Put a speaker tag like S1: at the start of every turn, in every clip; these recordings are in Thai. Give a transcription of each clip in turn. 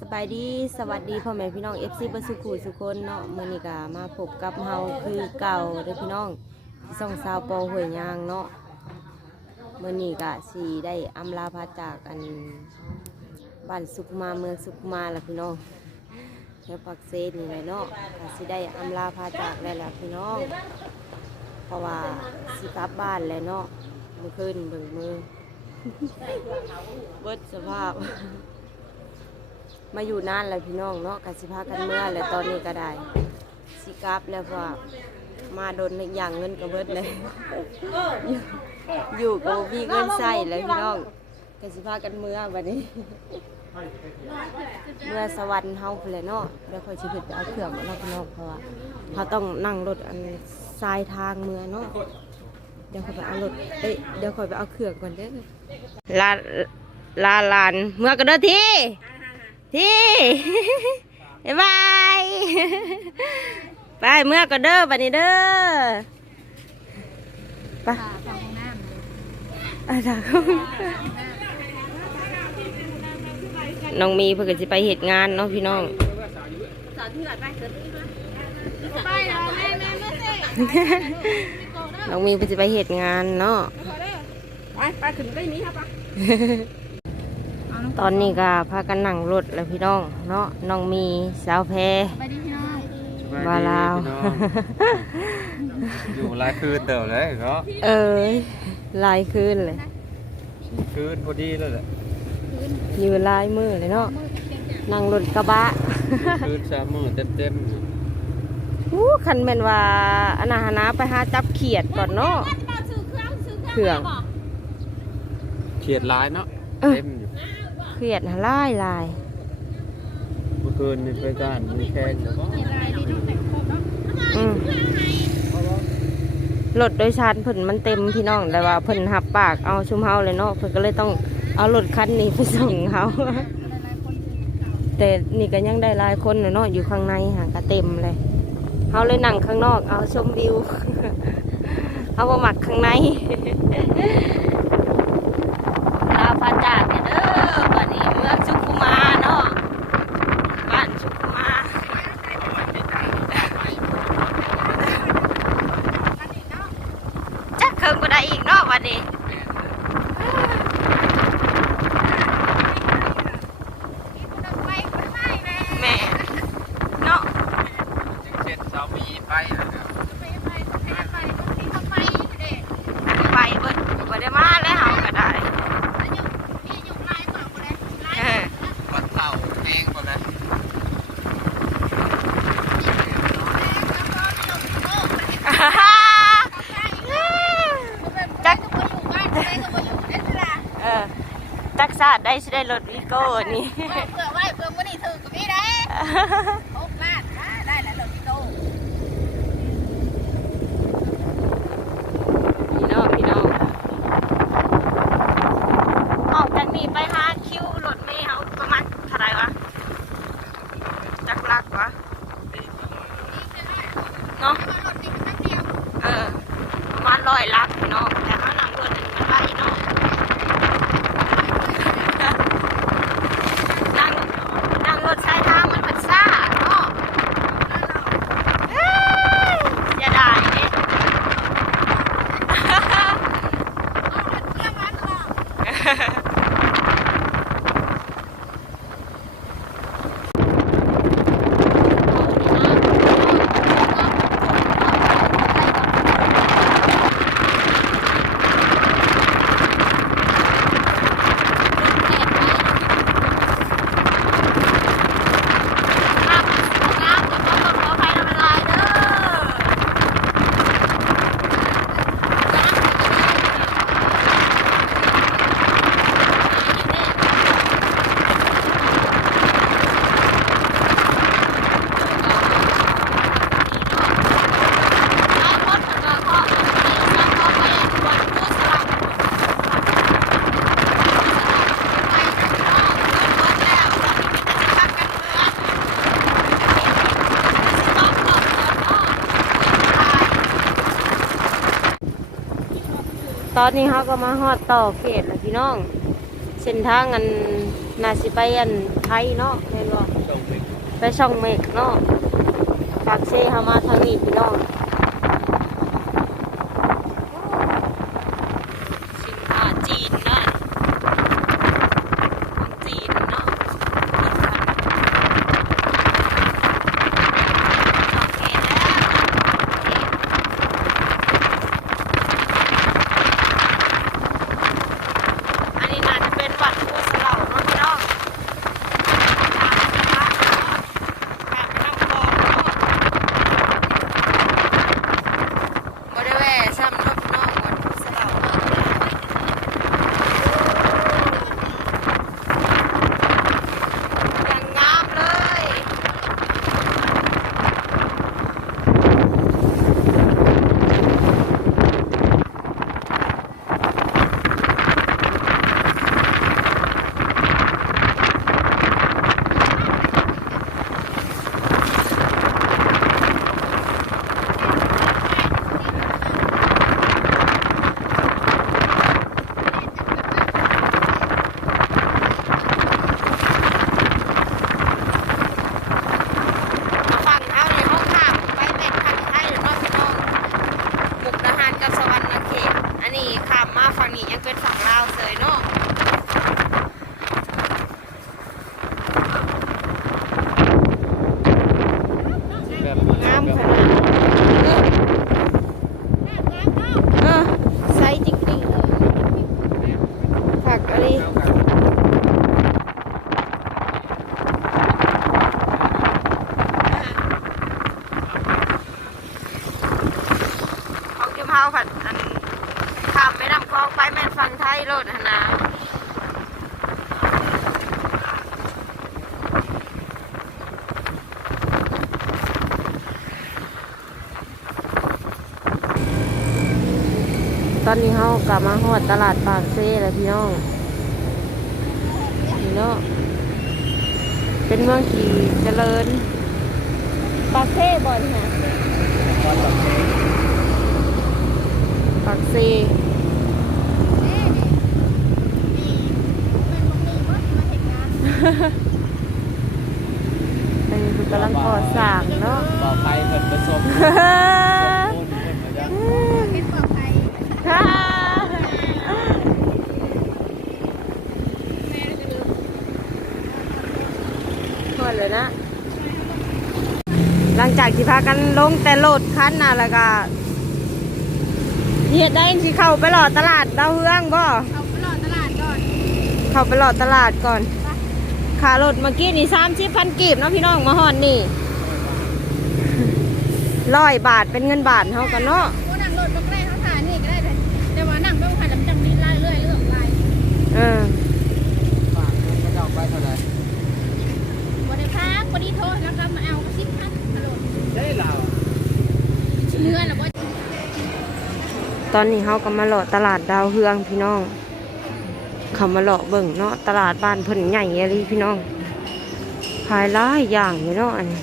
S1: สบายดีสวัสดีพ่อแม่พี่น้อง FC บสุขุสุคนเนาะมื้อนี้ก็มาพบกับเฮาคือเก่าเด้อพี่น้องที่ส่องสาวปอหวยยางเนาะมื้อนี้ก็สิได้อำลาพาจากอันบ้านสุขมาเมืองสุขมาล่ะพี่น้องแถวปักเซนนี่แหละเนาะก็สิได้อำลาพาจากแล้วล่ะพี่น้อง เพราะว่าสิกลับบ้านแล้วเนาะมื้อคืนเบิ่งมือเบิดสภาพ มาอยู่นานแล้วพี่น้องเนาะกันสิพากันเมื่อแล้วตอนนี้ก็ได้สิกลับแล้วว่ามาโดนอย่างเงินก็เบิดเลย อยู่กับบ่มีเงินใส่แล้วพี่น้องกันสิพากันเมื่อบัดนี้ เมื่อสวรรค์เฮาพุ่นแหละเนาะเดี๋ยวคอยสิขึ้นไปเอาเครื่องมาแล้วพี่น้องเพราะว่าเขาต้องนั่งรถอันทรายทางเมื่อเนาะเดี๋ยวคอยไปเอารถเอ้ยเดี๋ยวคอยไปเอาเครื่องก่อนเด้อลาลาลานเมื่อกันเด้อที ที่บ๊ายบายไปเมื่อก็เด้อบันนี้เด้อไปอาดาน้องมีเพื่อจะไปเหตุงานเนาะพี่น้อง
S2: ไปแล้วแม่แม่แม่เต้
S1: น้องมีเพื่อจะไปเหตุงานเนาะ
S2: ไปไปขึ้นก็อย่างนี้ครับปะ
S1: ตอนนี้ก็พากันนั่งรถแล้วพี่น้อง เนาะน้องมีสาวแพร
S2: ไปดิพี่น้อง
S3: สบยดี
S1: บาลาว
S3: พี่น้องอยู่หลายคืนเติบเลยเนาะ
S1: เอ้ยลายคืนเลย
S3: คืนพอดีแล้วแหละ
S1: อยู่ลายมือเลยเนาะนั่งรถกระบะ
S3: คืนสามมือเต็มเต็ม
S1: อู้คันแม่นว่าอนนาหานะไปหาจับเขียดก่อนเนาะ
S2: ซื้อเครื่องซื้อ
S1: เครื่อง
S3: ๆเขียดหลายเนาะ
S1: เออ
S3: เต็มอยู่
S1: เขียดหาลายลาย
S3: เมื่อคืนนี่ไปการมีแข่งอยู่บ่
S1: อืมรถโดยสารเพิ่นมันเต็มพี่น้องแต่ว่าเพิ่นหับปากเอาชุมเฮาเลยเนาะเพิ่นก็เลยต้องเอารถคันนี้ไปส่งเขาแต่นี่ก็ยังได้หลายคนเนาะอยู่ข้างในหางก็เต็มเลยเขาเลยนั่งข้างนอก เอาชมวิว เอาบ่หมักข้างใน ลาพาจากเนี่ยเด้อวันนี้เมืองสุขุมาเนาะบ้านสุขุมาจั ก็ได้อีกรอบวันนี้แม่เนาะ
S3: เช็ดสามีไปแล้วครับ
S1: ไปเบิดบ่ได้มาแล้วเฮาก็ได้เออ
S3: ปัดเข่าแห้งหมดเลย
S1: จักเออจักศา สตร์ได้สิได้รถวีโก้นี่
S2: เผื่อไว้เผื่อวันนี้ถือกับพี่ได้หกล้านได้แล้วเหรอพี่โต
S1: พี่น้องพี่น้องออกจากนี่ไปหาคิวรถเมล์เขาประมาณเท่าไหรวะจักลักวะเนาะเออประมาณร้อยลักพี่น้องแต่ถ้านั่งรถนี่มันไล่เนาะนั่งนั่งรถสายทางมันเป็นซ่าเนาะเอ้ยเสียดายเด้ ต อนนี้เขาก็มาฮอดต่อเขตแล้วพี่น้อง เส้นทางอันน่าสิไปอันไทยเนาะแม่นบ่
S3: ส่งไป
S1: ไปช่องเมกเนาะปากเซ่เฮามาทางนี้พี่น้องสินค้าจีนนะคนจีนเนาะมีพันโอเคแล้วอันนี้น่าจะเป็นวัดผู้สลาเนาะพี่น้อง บริเวณซ้ำรถน้องวัดสลาอย่างงามเลย ฝั่งเท้าในห้องขับไปเป็นพันไทยหรือว่าพี่น้องมุกดาหารกับสวรรค์เขต อันนี้ขับมาฝั่งนี้ยังเป็นฝั่งลาวเสยเนาะ
S3: แบบ
S1: งามขนาดเออไซส์จริงๆเลยผักอะไร
S3: เท่ากัน
S1: ของกิมพาวผัดอันข้ามไปนำคลองไปแม่นฝั่งไทยโลดนะตอนนี้เฮากลับมาฮอดตลาดปากเซ่แล้วพี่น้องนี่เนาะเป็นเมืองที่เจริญปากเซ่บ่อยฮะากเซ่อันนี้คือกำลังก่อสร้างเนาะ
S3: ต่อไปเพิ่นผสม
S1: ฮ่า
S3: ปูนเพิ่นมาจาก
S2: เป็นปลอดภัย
S1: ฮ่า
S2: แม่ก็จะลืม
S1: หมดเลยนะ หลังจากที่พากันลงแต่โหลดคันน่ะแล้วก็ เฮ็ดได้สิเข้าไปหลอดตลาดดาวเฮืองบ่
S2: เอาไปรอตลาดก่อน
S1: เข้าไปหลอดตลาดก่อนค่ารถเมื่อกี้นี่สามสิบพันกีบเนาะพี่น้องมาหอนนี่ร้อยบาทเป็นเงินบาทเท่ากันเนาะ
S2: พวกนั่งรถมาใกล้เขาถ่ายนี่ก็ได้เลยแต่ว่านั่งไปผ่านลำจังนี้ไล่เรื่อยเรื่องไล่
S1: เออ
S3: ฝากเงินก็จะเอาไปเท่าไหร่
S2: บริพักบริโทษแล้วก็มาเอาสิบพันตลอด
S3: ได้เราว
S2: เนื้อแล้วก็
S1: ตอนนี้เขาก็มาหล่อตลาดดาวเฮืองพี่น้อง เขามาหล่อเบิ่งเนาะตลาดบ้านเพิ่นใหญ่เลยพี่น้อง ขายหลายอย่างอยู่เนาะอันนี้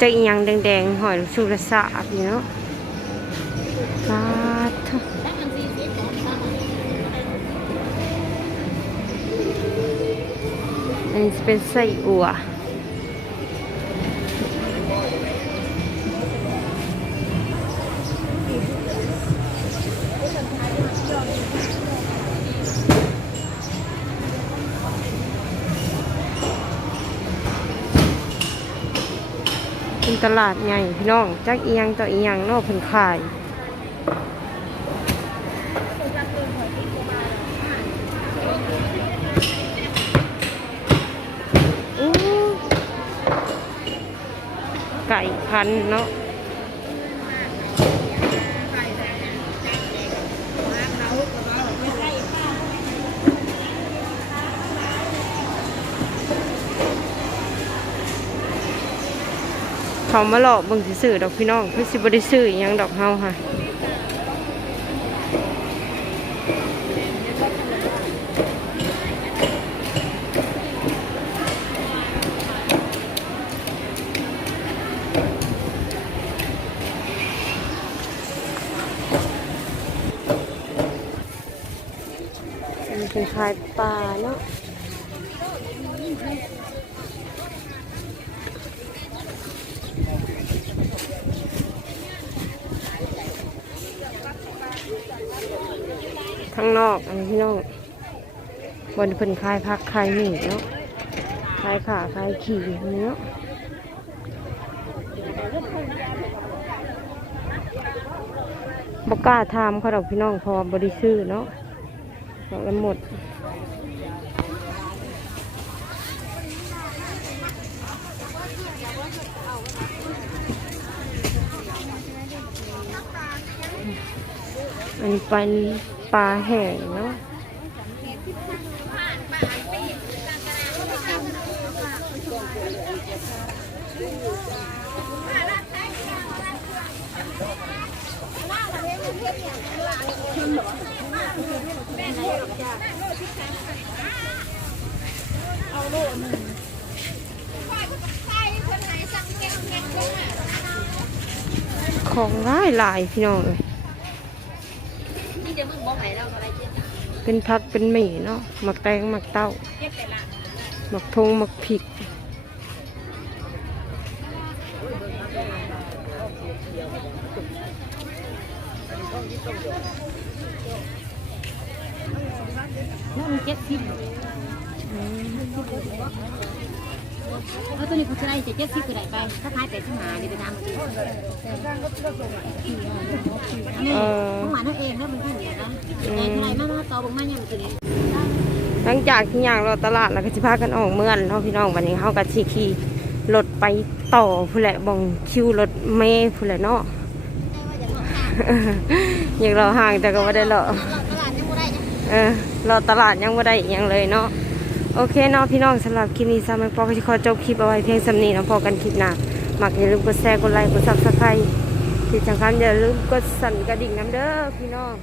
S1: จะอีหยังแดงๆหอยสุรสาบอยู่เนาะปาดอั
S2: น
S1: นี้เป็นไส้อั่ว ตลาดใหญ่พี่น้องจักเอียงต่อเอียงนอกเพิ่นขายไก่พันเนาะ เขามาหลอกเบิ่งซื่อดอกพี่น้องคือสิบ่ได้ซื้อยังดอกเฮาค่ะเป็นคลายปลาเนาะ นอกอันนี้พี่น้องบนเพิ่นคลายพักคลายหนีเนาะคลายขาคลายขี่เนาะบกล้าทามเขาดอกพี่น้องพอบริซื้อเนาะบอกแล้วหมดอันนี้เป็น ปลาแห้งเนาะของหลายหลายพี่น้องเลย
S4: นี่จะมึงบอกไหนเราอะไรเจ็บ
S1: เป็นพักเป็นหมี่เนาะหมักแตงหมักเต้าหมักทงหมักผิก
S4: นั่นเจ็ด สิบแล้วตัวนี้กูจะได้จะเจ็ดสิบกูได้ไป ถ้าขายแต่ชิ้นหาเดี๋ยวไปทำมันอันนี้
S1: เออ
S4: ของหวานนั่นเองแล้วมันแค่เนี้ยนะแต่เท่าไหร่มากมาต่อบอกมาเนี่ยมันตัวนี้
S1: หลังจากที่ย่างเราตลาดแล้วก็สิพากันออกเมื่องเนาะพี่น้องวันนี้เขากับชีขี่รถไปต่อผู้แหละบองคิวรถเมย์ผู้แหละเนาะอยากเราห่างแต่ก็ไม่ได้เลา
S4: ได้ยัง
S1: เออเราตลาดยังไม่ได้อิหยังเลยเนาะ โอเคเนาะพี่น้องสำหรับคลิปนี้สามัยพอก็จะขอจบคลิปเอาไว้เพียงสำนีเนาะพอกันคลิปหน้ามักอย่าลืมกดแชร์กดไลค์กดซับสไครต์ที่สำคัญอย่าลืมกดสั่นกระดิ่งน้ำเด้อพี่น้อง